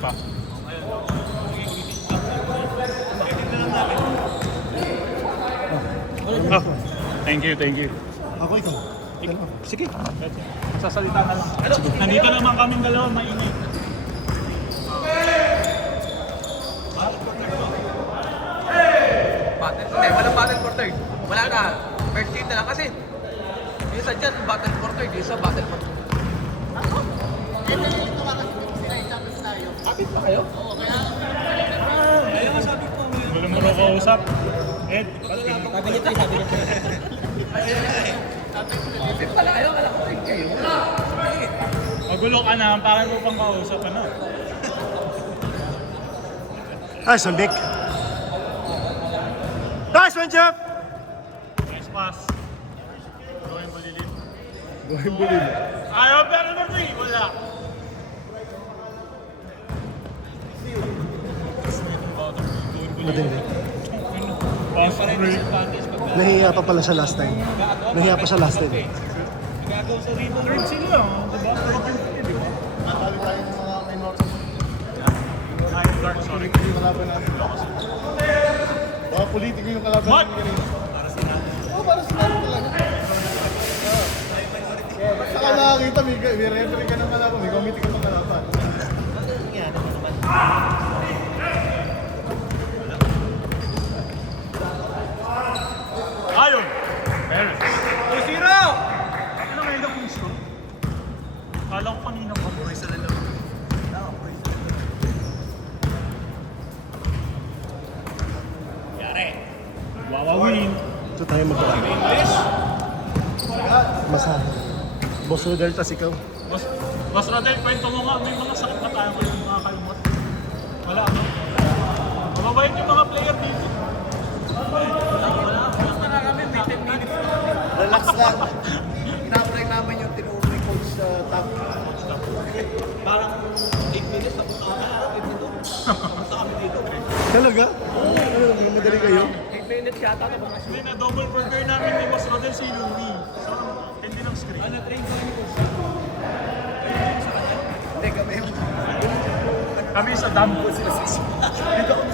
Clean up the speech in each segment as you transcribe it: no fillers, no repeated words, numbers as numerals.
pa. Oh, thank you, thank you. Ako ito. Sige, sasalita na lang. Nandito naman kaming dalawa, mainit. Walang battle for third. Wala na. First team na lang kasi. Yung isa dyan, battle for third. Yung isa battle for third. Kapit pa kayo? Oo, kaya... Kaya nga sabi ko. Wala mo na kausap. Ed, Sabi niya tayo, sabi niya tayo. Kapit pala kayo, wala ko kayo. magulo ka na, parang mo pang kausap, ano? Nice one, Vic. Nice one, Jeff. Nice pass. Buhay bulil. Ayaw, pero na wala. Madali. Pass break. Nahiya pa pala siya last time. Nahiya pa siya last time. Third sila, diba? Natali tayo ng mga minor. Dark, sorry. Yung kalaban natin. Mga politiko yung kalaban What? natin kanina. Oo, para sa natin talaga. Saka nakakita, may referee ka ng kalaban, may committee ka ng kalaban. Ayun! Meron. 2-0! Ano ngayon ang gusto? Kala ko kanina pa. Isa na lang. Wawawin. Ito tayo magkakaroon. Masahe. Boss Rodel, tas ikaw. Mas Rodel, kwento mo nga, may mga sakit na tayo ko yung mga kalmot. Wala, no? Mababait yung mga player dito. Relax lang. Ina-apply namin yung tinuro ni Coach sa top. Parang 8 minutes na punta kami. Punta kami dito. Talaga? Ano, madali kayo? 8 minutes yata. Hindi na double burger namin ni Mas Rodel si Louie. So, hindi ng screen. Ano, train ko ni Coach? Hindi kami yung... Kami sa dam. Dito kami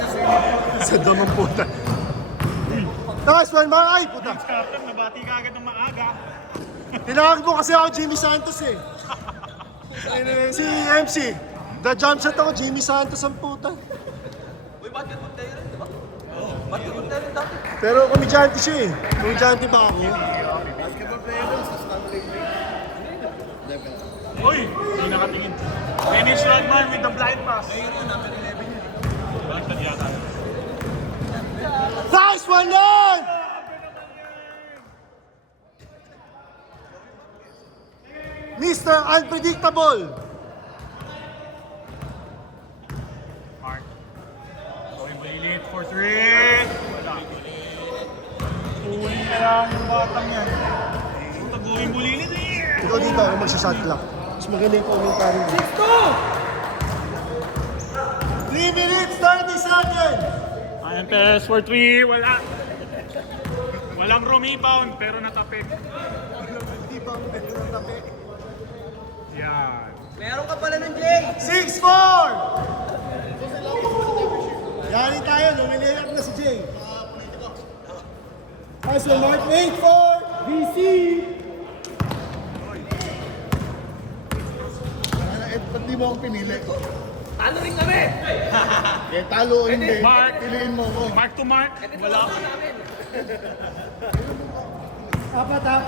sa swimming. Sa damang puta. Nice one, man. Ay, puta. Captain, nabati ka agad ng maaga. Tinawag mo kasi ako Jimmy Santos eh. Si MC. The jump shot ako, Jimmy Santos ang puta. Uy, basketball tayo rin, di ba? Oo. Basketball tayo rin dati. Pero komedyante siya eh. Komedyante ba ako? Basketball player doon sa Stanley League. Uy, hindi nakatingin. Dennis Rodman with the blind pass. Baliktad yata. Nice one, Lon! Mr. Unpredictable. Mark. Going bulilit for three. Wala. Huli na lang yung batang yan. Taguhin bulilit eh. Ikaw dito, ako magsa-shot clock. Mas maganda yung commentary. 3 minutes, 30 seconds! Ayan, Perez for three. Wala. Walang rebound pero natapik. Hindi pa ang beto ng tabi. Yan. Meron ka pala ng Jay! 6-4! Yari tayo, lumilayak na si Jay. Nice one, Mark. 8-4! DC! Ba't di mo akong pinili? Talo rin kami! Eh, talo o hindi. Mark. Piliin mo ako. Mark to mark. Wala. namin. Apat ha?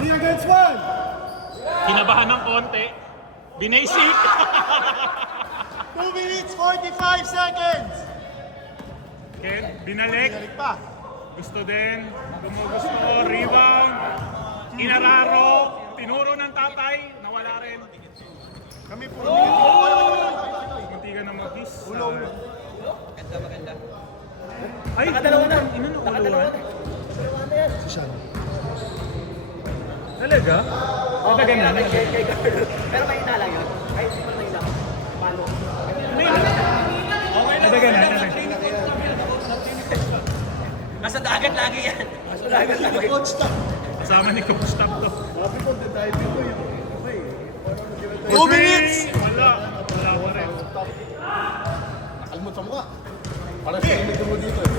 3 against 1! Kinabahan ng konti. Binasic. 2 minutes, 45 seconds! Ken, binalik. Balik pa. Gusto din. Gumugusto. Rebound. Inararo. Tinuro ng tatay. Nawala rin. Kami puro minute. Munti ka na mag-miss. Maganda, maganda. Ay, Nakadalawa na. Inano, Nakadalawa na. Si Sean. Talaga? Okay, ganyan. Kay Carlo. Pero may ina lang yun. Ay, hindi pa ina. Palo. Talaga na. Nasa dagat lagi yan. Nasa dagat lagi. Coach na. Kasama ni Coach Top to. Sabi ko, dahil dito yung... Okay. 2 minutes! Wala. Wala pa rin. mukha. Parang sinimig mo dito eh.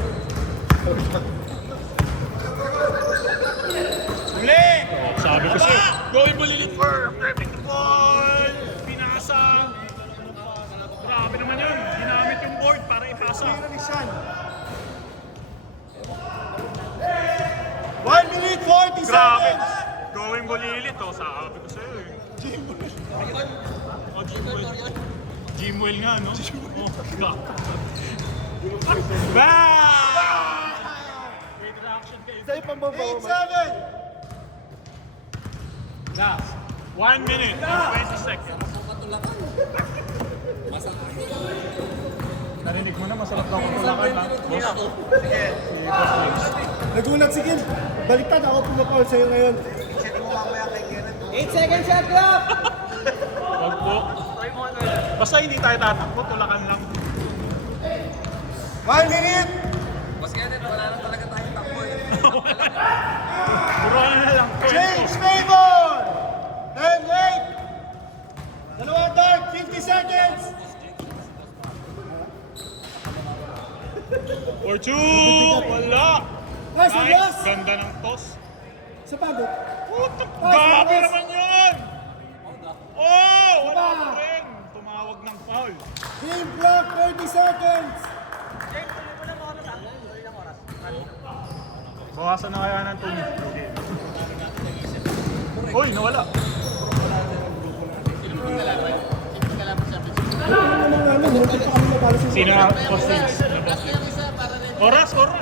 Uli! Sabi ko sa'yo, going bulilit for perfect ball! Pinasa! Grabe naman yun. Ginamit yung board para ipasa. Tira ni Sean. 1 minute 40 Grabe! seconds! Going bulilit, oh. Sabi ko sa'yo eh. Oh, Jimwell. Jimwell nga, no? Oh, God. Bang! Great reaction kayo. Sa'yo pang babaw. 8-7! Last. 1 minute and 20 seconds. Narinig mo na, masarap daw kung tulakan, ha? Boss? Nagulat si Kim. Baliktad ako pumapaul sa'yo ngayon. 8 seconds shot clock! Wag po. Basta hindi tayo tatakbo, tulakan lang. 1 minute! Boss Kenneth, wala na talaga tayong takbo eh. Puro na lang. Change favor! 10-8! Dalawa dark, 50 seconds! Or two! Wala! Nice, nice. Ganda ng toss. Sa pagod. Puto! Nice, Grabe nice. naman yun! Oh! Wala Diba? pa rin! Tumawag ng foul. Team block, 30 seconds! Bawasan na kaya ng 2 minutes. Uy, nawala. Sino nga postage? Oras, oras!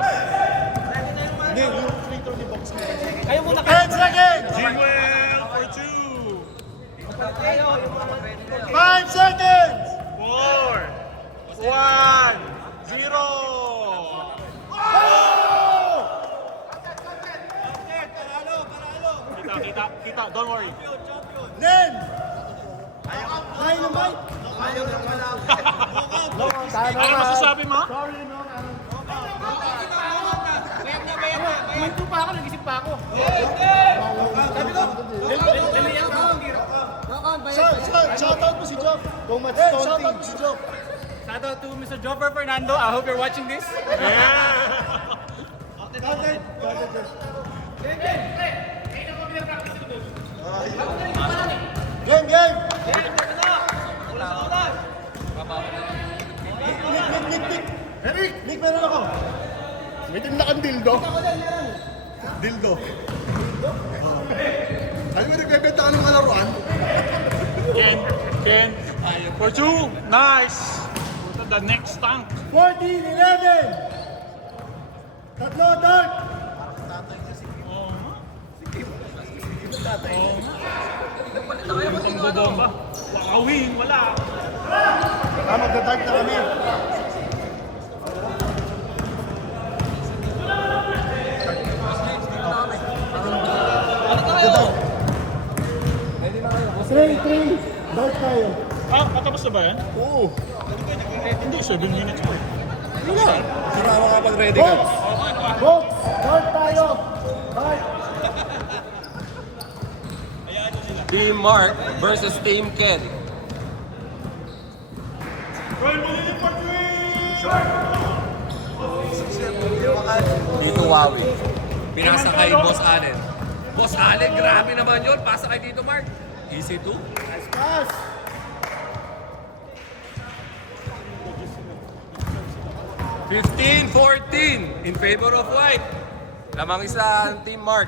Hindi, yung free throw ni Box. Kayo muna. 10 seconds! Jimwell for 2. 5 seconds! 4, 1, 0. Kita, don't worry. Nen! Ayaw ng mic! Ano masasabi mo? Sorry, no? Minto pa ako, nag-isip pa ako. Shoutout mo si Job. Too much Shoutout mo si Job. Shout out to Mr. Joffer Fernando. I hope you're watching this. Yeah. Game, game! Nick, meron ako. May team na kang dildo. Dildo. Alam mo, nagbebenta ka ng kalaruan? Ken, for 2. Nice. Go to the next tank. 14-11! Tatlo, dark! Oo nga. Yung pangbobomba. Wakawin, wala. Magda-dark na kami. Three. Dark tayo. Ah, patapos na ba yan? Oo. Hindi, 7 minutes pa. Sira ka kapag ready ka. Box! Dark tayo! Dark! Team Mark versus Team Ken. Dito Wawi. Pinasa kay Boss Allen. Boss Allen, grabe naman yun. Pasa kay dito, Mark. Easy to. Nice pass! $15-14 in favor of White. Lamang isa ang Team Mark.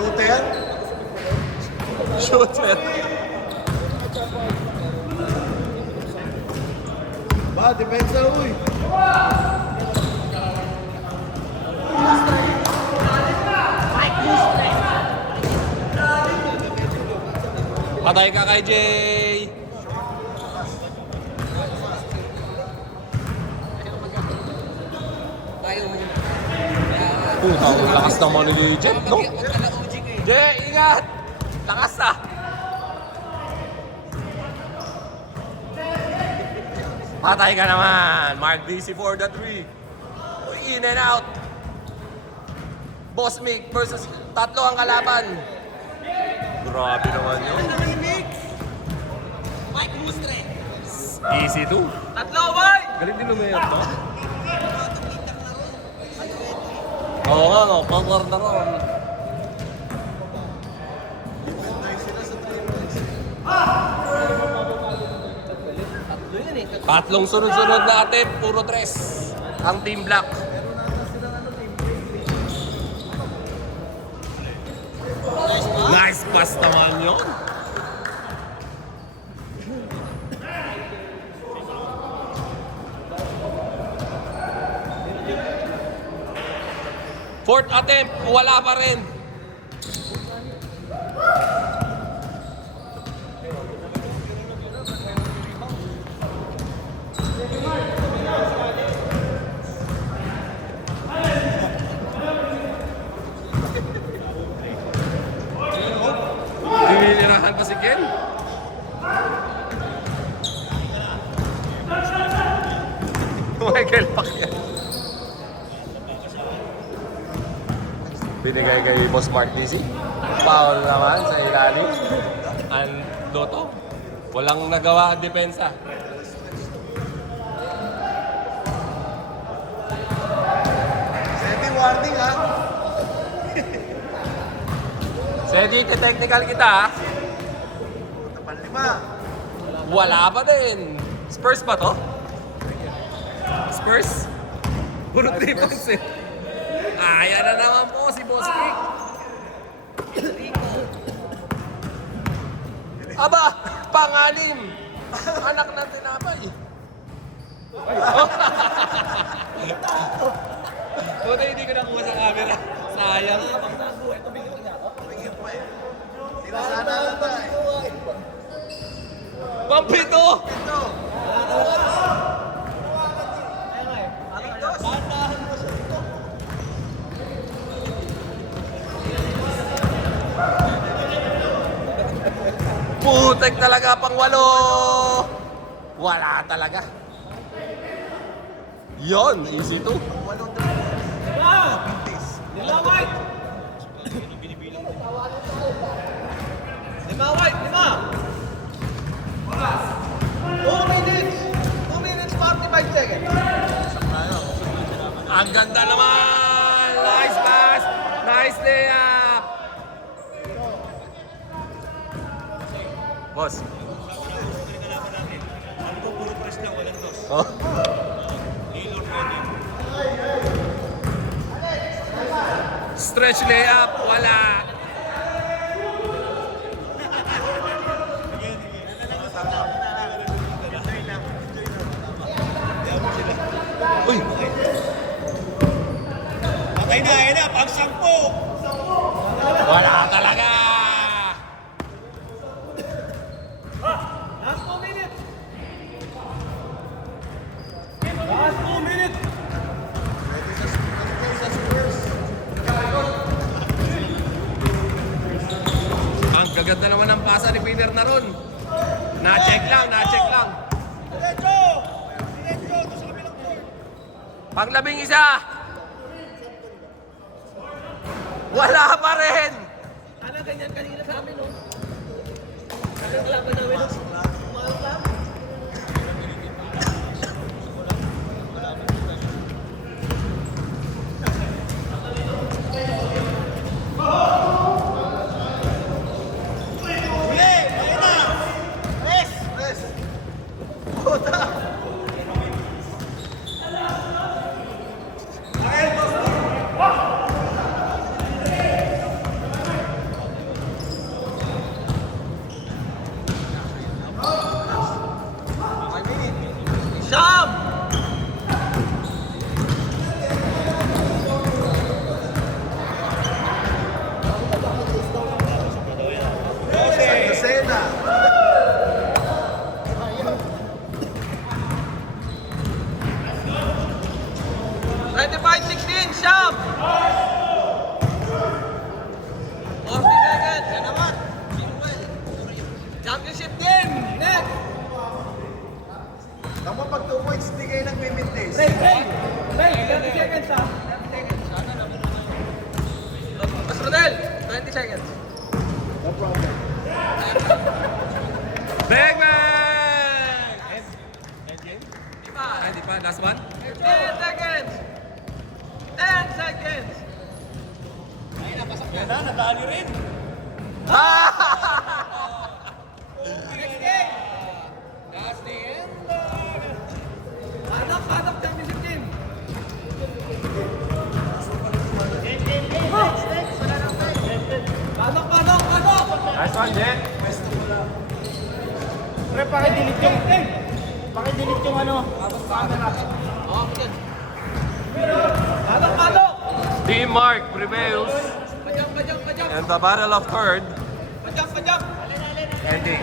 Shooter! Shooter. Ba, depensa uy! Patay ka kay Jay. Ang lakas naman ni Jet, no? Jay, ingat! Lakas ah! Patay ka naman. Mark DC for the 3. In and out. Boss Mick versus tatlo ang kalaban. Grabe naman yun. Mike Mustre. Easy to. Tatlo, boy! Galing din lumayot, no? Oo nga, no? Power na ron. Tatlong sunod-sunod na attempt, puro 3. Ang Team Black. Nice pass naman yun. Fourth attempt, wala pa rin. Dinilirahan pa si Ken. Michael Pacquiao. Binigay kay Boss Mark DC. Foul naman sa ilalim. Ang Doto. Walang nagawa ang depensa. Setting warning ha. Sedi, technical kita ha. Tapan 5. Wala pa din. Spurs ba to? Spurs? Puro 3 points eh. Ayan na naman po si Boss Rick. Aba, pangalim. Anak ng tinapay. Buti hindi ko nakuha sa camera. Sayang. Sinasana lang tayo. Pampito! Putek talaga pang 8. Wala talaga. Yon, easy to. Lima, White! Lima, White! Lima! 2 minutes! 2 minutes, 45 seconds. Ang ganda naman! Nice pass! Nice layup! Boss. Oh. Stretch layup, wala. Uy! Patay na, pang 10. Wala talaga! Last 2 minutes! Last 2 minutes! Ang gaganda naman ng pasa ni Peter na ron. Na-check lang, na-check lang. Diretso! Diretso! Ito sa kabilang court. Panglabing isa. Wala pa rin. Ano ganyan kanina sa amin, no? Ano ang laban namin? Umalang lang. Sham! Sena. 25-16, Sham! 40 seconds, yan naman. Championship game, next! Tama pag 2 points, hindi kayo nagme-mintes. Ray, 30 seconds ha. 30 seconds. Mas Rodel, 20 seconds. Bang bang! Hindi pa. Last one? 10 seconds. 10 seconds. Yan na, nadali rin. Next game. That's the end. Patok championship team. Patok. Nice one, Jet. Pre, pakidelete yung ano, camera. Patok. Team Mark prevails. Pajak. And the battle of third Pajak. ending.